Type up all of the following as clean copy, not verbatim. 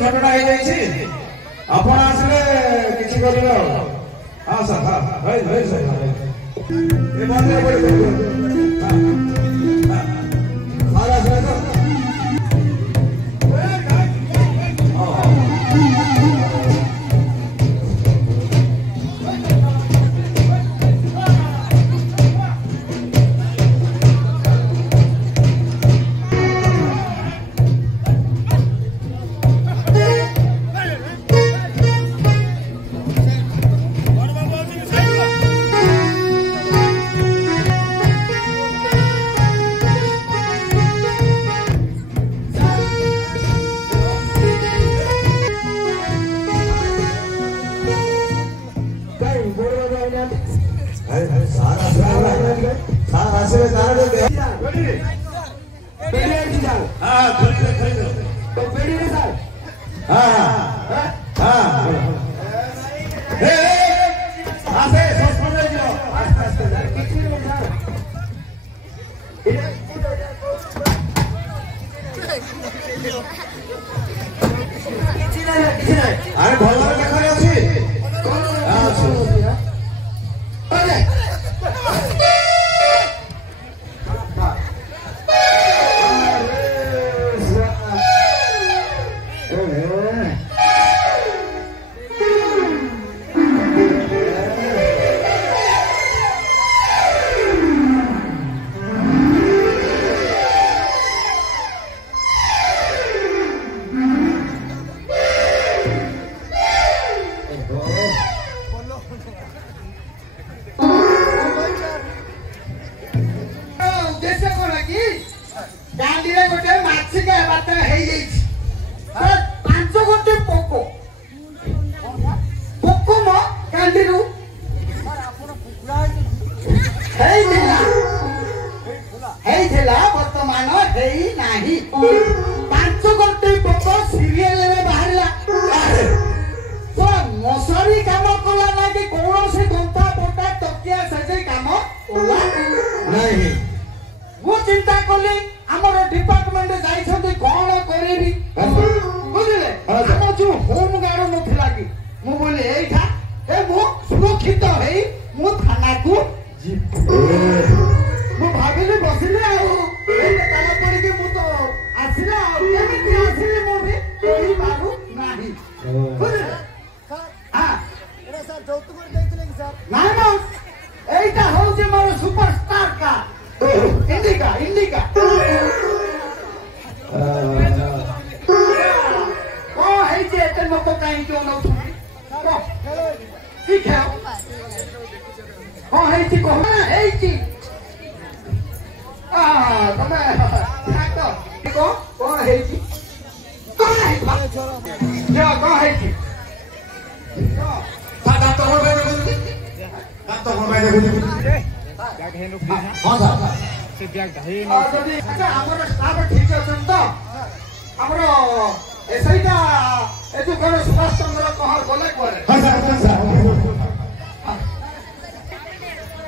घटना हो जाइए आपण आसले किसी करियो हां सर हां भाई भाई सर ये बात है बड़ी हां सारा सर अरे भल लेखा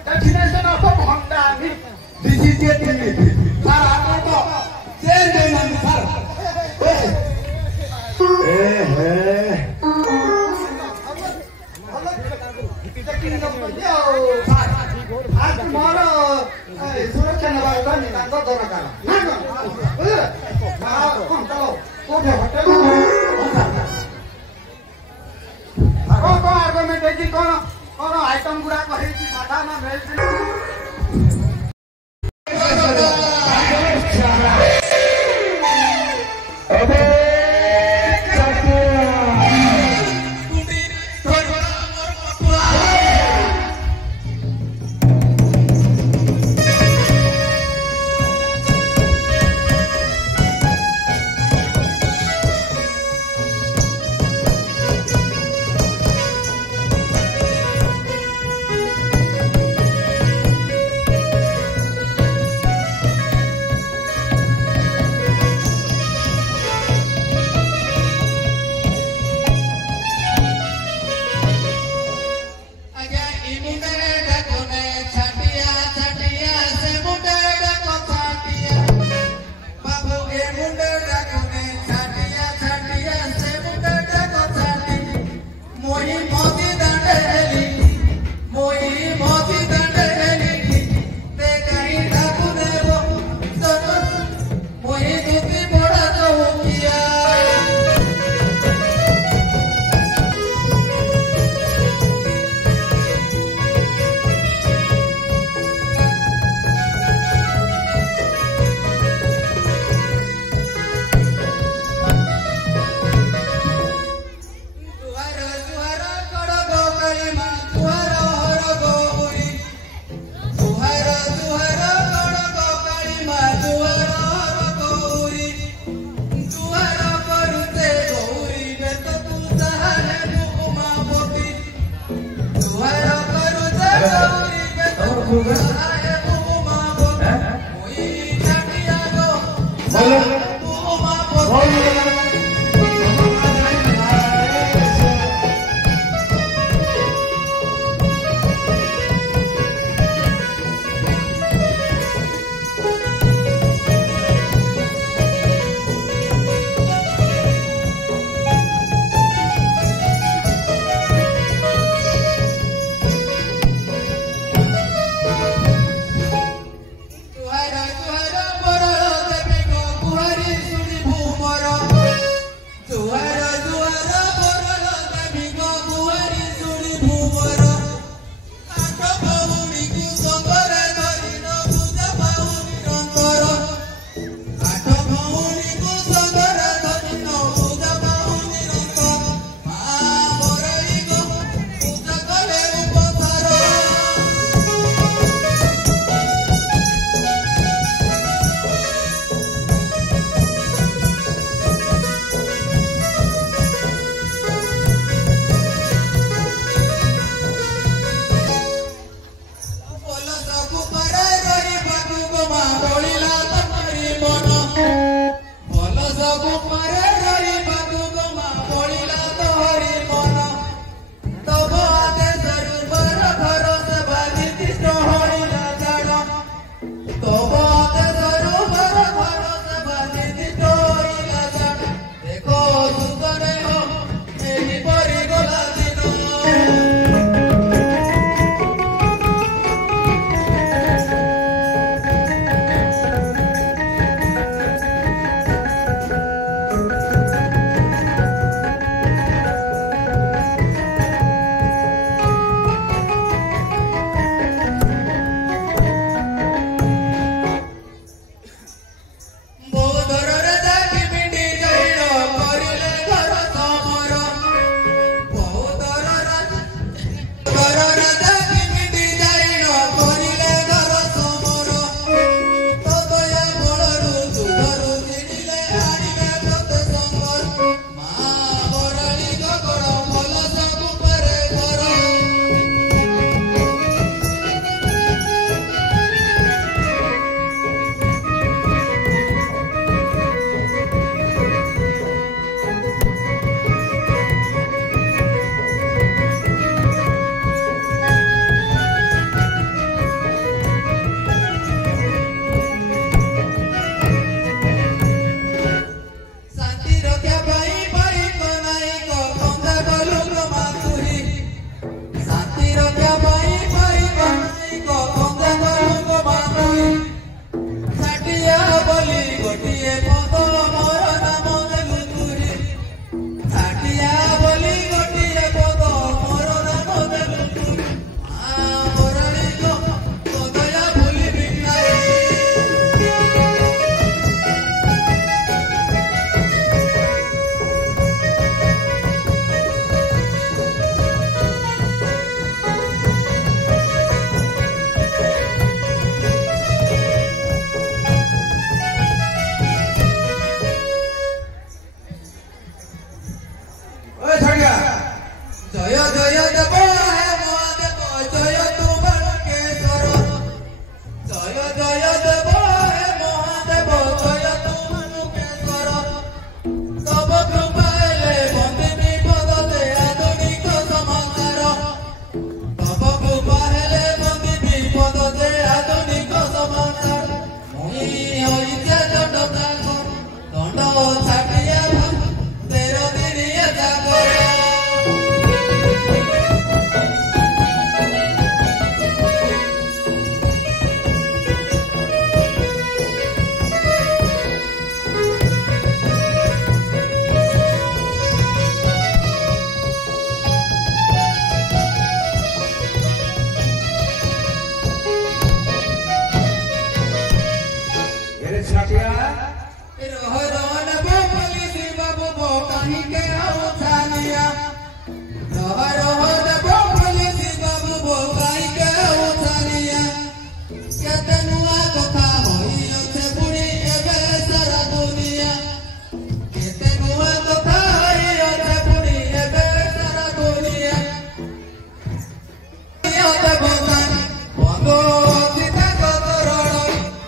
अच्छी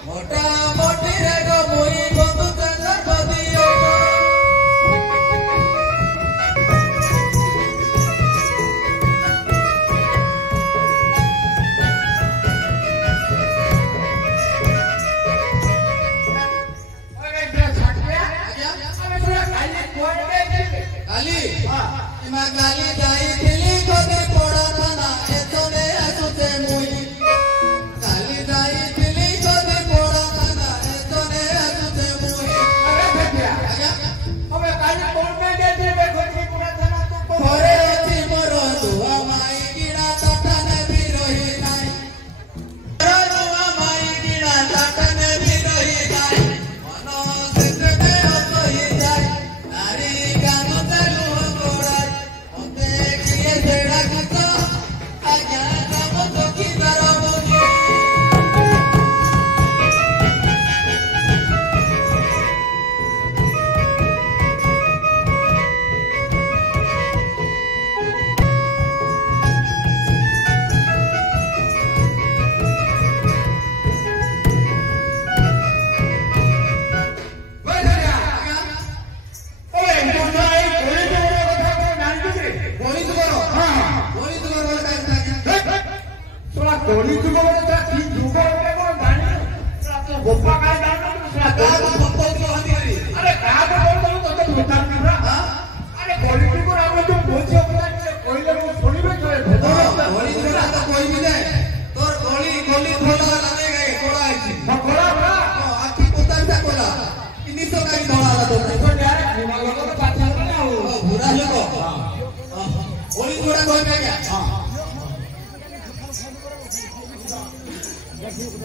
मोटा मोटी रे गो मुई बंधु काली मैं काली जाई दिल्ली को दे पड़ा था ना ये तो ने असुते मुई काली जाई दिल्ली को दे पड़ा था ना ये तो ने असुते मुई अरे भैया आजा हमें काली कौन में दे दे खोजी पूरा था ना तो घरे अछि मोर दुआ माई कीड़ा तटने भी रही नाही मोर दुआ माई कीड़ा तटने भी रही नाही मनो सिद्धते होई जाय नारी गान चलू गोड़ाय मते किए जेड़ा कुछ आज्ञा काम तो की दरबोगी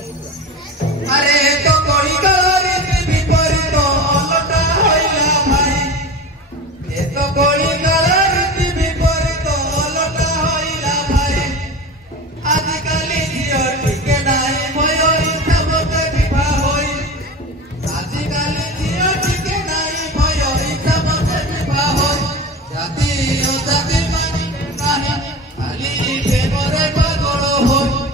अरे तो कोड़ी गलरी विपरीत अलटा होइला भाई ए तो कोड़ी गलरी विपरीत अलटा होइला भाई आजिकाली जियो ठीक नाही भय इच्छा मते विभा होई आजिकाली जियो ठीक नाही भय इच्छा मते विभा होई जाति ओ जाति मानी नाही खाली प्रेमरे पागल होई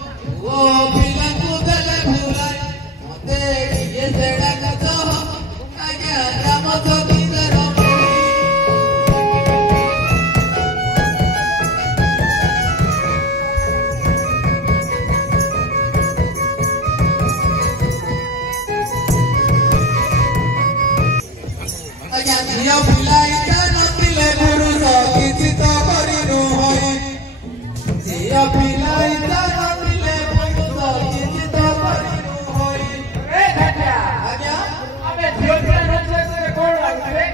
ओ पिला को देले भुलाई मते ये जेड़ा कतो आज्ञा राम तो किसे रमो आज्ञा जियो पिलाई जान पिले गुरु तो किछि तो करि नो होई जियो पिलाई जान पिले गुरु तो किछि तो करि नो होई ए भैया आज्ञा अबे जियो से कौन लागले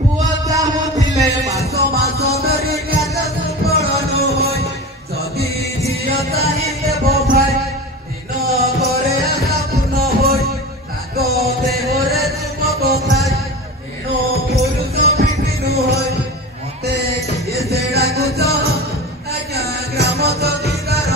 पुआ चाहुथिले मासो मासो धरि काज सुपड़नु होई जदि जियो चाहिते बो भाई दिन करे आशा पूर्ण होई ताको देहरे तुम बथाई एणो पुरुष बिपिनु होई मते किए सेड़ा कुछ आज्ञा ग्राम चौकीदार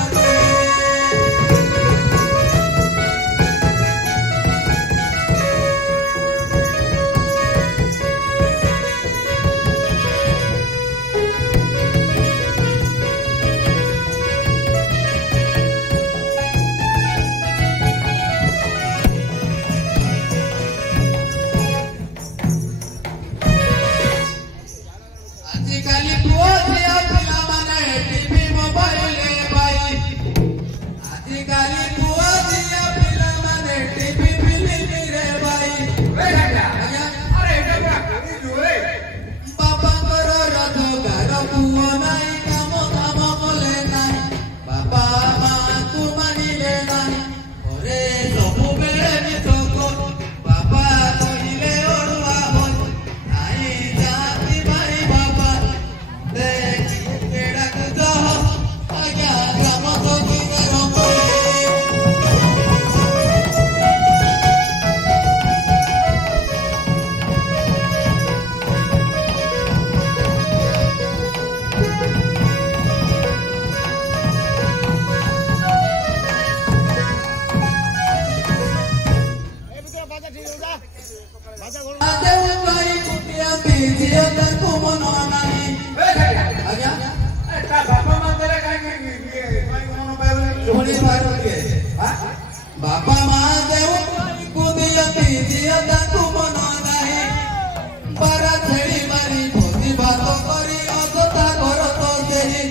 आजिकाली पुआ झिया पिला माने टीवी मोबाइल पाई आजिकाली पुआ झिया पिला माने टीवी फिल्म रे भाई ए भैया आज्ञा अरे एटा पूरा काली जोरे बाबा करो रोजगार पुआ नाही काम धाम बोले नाही बाबा मां को मानिले नाही ओरे सबु बेले नितको बाबा कहिले ओरुआ होई नाही जाति भाई बाबा देख केड़ा कुछ आज्ञा ग्राम चौकीदार मोई आदेव भाई कुटिया पीजिए तको मनो नाही ए भैया आज्ञा एटा बाबा मंदिर काई कोन पाइबे जोड़ी मारो के बाबा महादेव कुदिया पीजिए तको मनो नाही बारा छेड़ी मारी भोती बात करी अजता घर तो देही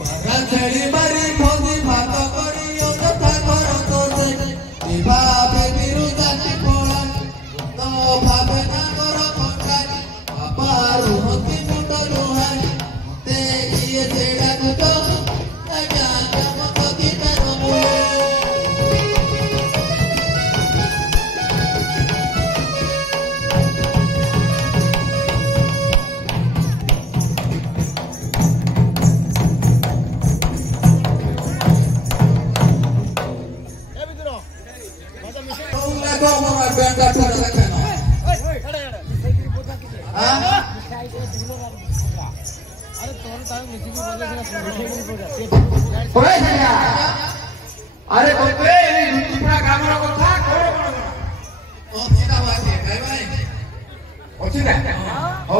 बारा छेड़ी मारी भोती बात करी अजता घर तो देही विवाह बिरु जाति पड़ा तो भावे ना कर ओए सरिया अरे कोते ए रुचिपुरा ग्रामर कथा कोन कोन ओचिता बाजे भाई भाई ओचिता हो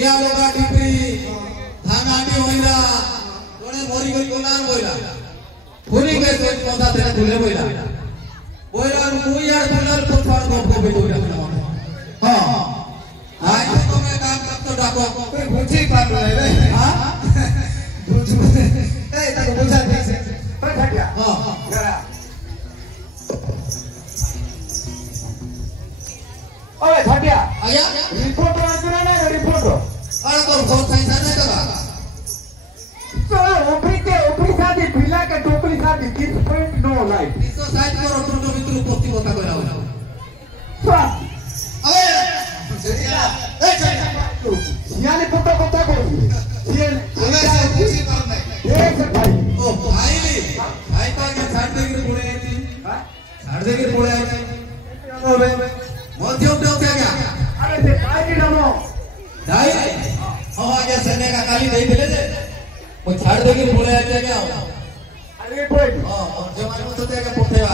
निया लोगा टिपरी थानानी होइला कोने मोरी गई कोनार बोइला फुली के सोच पौधा तेरे फुले बोइला बोइला मुई यार फुलर फुटफाड़ को बोइला हां आज तो मैं काम करता तो डाको कोई भूची पार रे हां भूची ए ताको बुझा दे से पर खटिया हां करा ओए खटिया आया रिपोर्ट वाचना ना रिपोर्ट अरे कौन कौन साइंस नहीं करा तो ऊपरी सादी पिला के टोपली सादी किस पॉइंट नो लाइफ इसको साइड करो टोटो भितर पोस्टी बता कोला स्वाद अबे सेटिया ए चल यानी पुट्टा पत्ता को ये हमें से पूछी कर नहीं एक से भाई ओ भाई तो के छाड़ दे के पुणे आई हां छाड़ दे के पुणे आई ओबे मध्यम पे क्या अरे ते काय की डमो दाई हो आगे सने का काली दे देले दे वो छाड़ दे के पुणे आई क्या अरे कोई हां जवान में तो ते के पोठेवा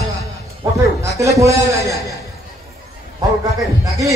ओठे नाकले पुणे आ गया बाबू काके नाकी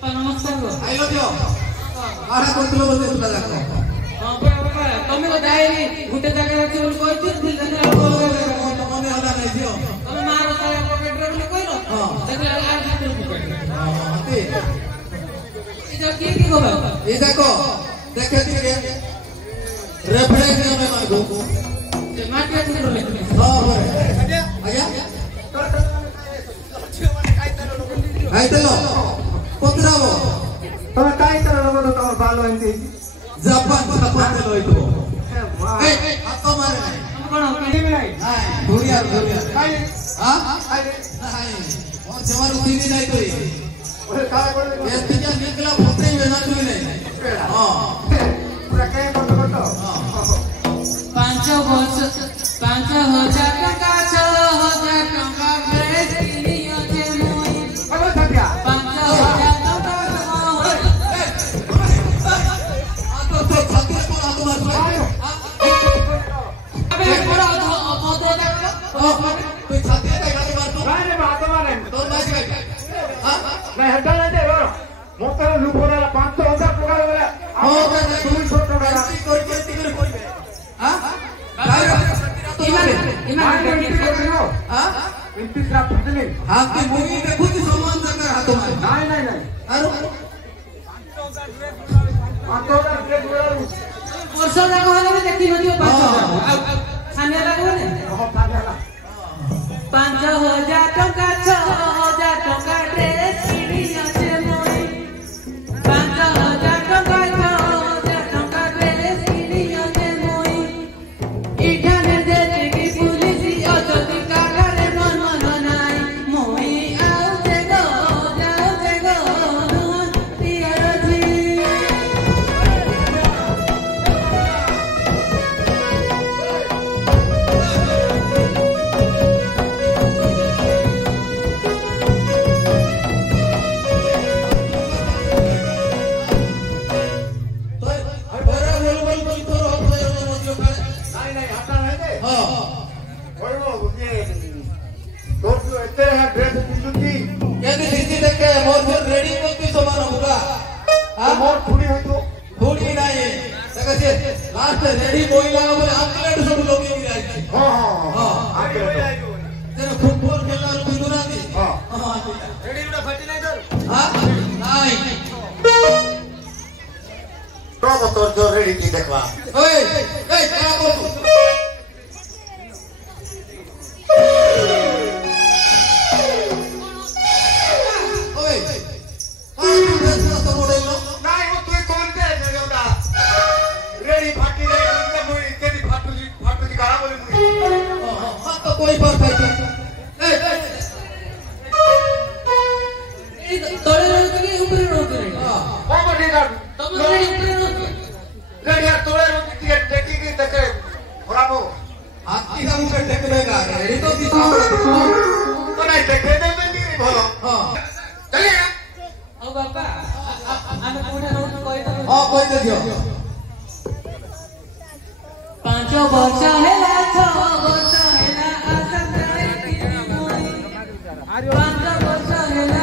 नमस्कार आइलो दियो आड़ा करतलो बोलते तुला जाको हां बाबा तमे तो जाइनी गुटे जगह रे चोल कोइती दिल जने मने होला नै दियो तमे मारो सारा पॉकेट रे बोले कइलो हां देखले आज दिल पॉकेट हां ते इजा की होबा ए देखो देखे दिए रेफरेंस में मार दो जे माटिया ठुरो ले हां बरे आया आइतलो पत्रावो तमे काय करलो बोलो तम बालो एंती जापान ते लइतो ए हाथ मारे नाही कोण केडी में नाही हाय धुरिया काय हां हाय और जवान उठी नाही तो ओरे काय बोले ये तिया निकला पत्रे में ना तुई नाही हां पूरा काय बोलो हां 5,000 टका 6,000 टका ड्रेस किनियो जे मोई बाबा सत्या 5,000 टका तो छाती को हाथ मार अबे बड़ा अभद्र देखो तो छाती पे हाथ मार तो काय रे बात मारे तो बाज गई हां नाही हटा नाही दे बरो मोटर लुकोरा 500,000 टका वाला हां तो 200 टका केंती कर हां इमान हां इंतिरा फटले आपकी मूवी देखो कि सम्मान देकर हाथों में नाही नाही नाही अरे 500,000 के बोलारू वर्ष जाको हले भी देखि नदियो 5,000 खाने लागो ने बहुत फायदा 5,000 टका 6,000 टका ड्रेस किनियो जे मोई 5,000 टका 6,000 टका ड्रेस किनियो जे मोई इठाने जे की पुलिस अजति कागरे मन मन नाई मोई आउते गो जाउते गो रुहन पियर जी नाही नाही हटा नाही दे हां बोलो ये दोस्तों इतने है ड्रेस पिंजुती यदि हिंदी देखे मोर फिर रेडी करती समान होगा हां मोर थोड़ी है तो थोड़ी नहीं देखा से लास्ट रेडी बोइला पर आउटलेट सब लोग ही गिराई हां हां हां आगे हो जाएगी तेरे फुटबॉल खेलना बिंदुरा दी हां हां रेडी उड़ा फटी नहीं दर हां नहीं तो मोटर जो रेडी की देखवा ओए ए क्या बोल ओए हां ड्रेस तो मॉडल लो नाही वो तू कौन दे देवदा रेडी फाटी रे इतने मुई तेरी फाटू जी करा बोले मुई हां तो कोई बात नहीं ए तळे रोते की ऊपर रोते रे हां ओ मठी का तब रे ऊपर रोते रेडी यार तोड़े रोटी टिकट देखी की देखे बराबो हाथी का मुंह टेक लेगा रेडी तो दिखा तो नहीं देखे दे नहीं बोलो हां चलिए ओ बापा आमे कोठा रोत कहि दो हां कोई दे दियो 5 वर्ष हेला 6 वर्ष हेला आशा करे कि मोई 5 वर्ष हेला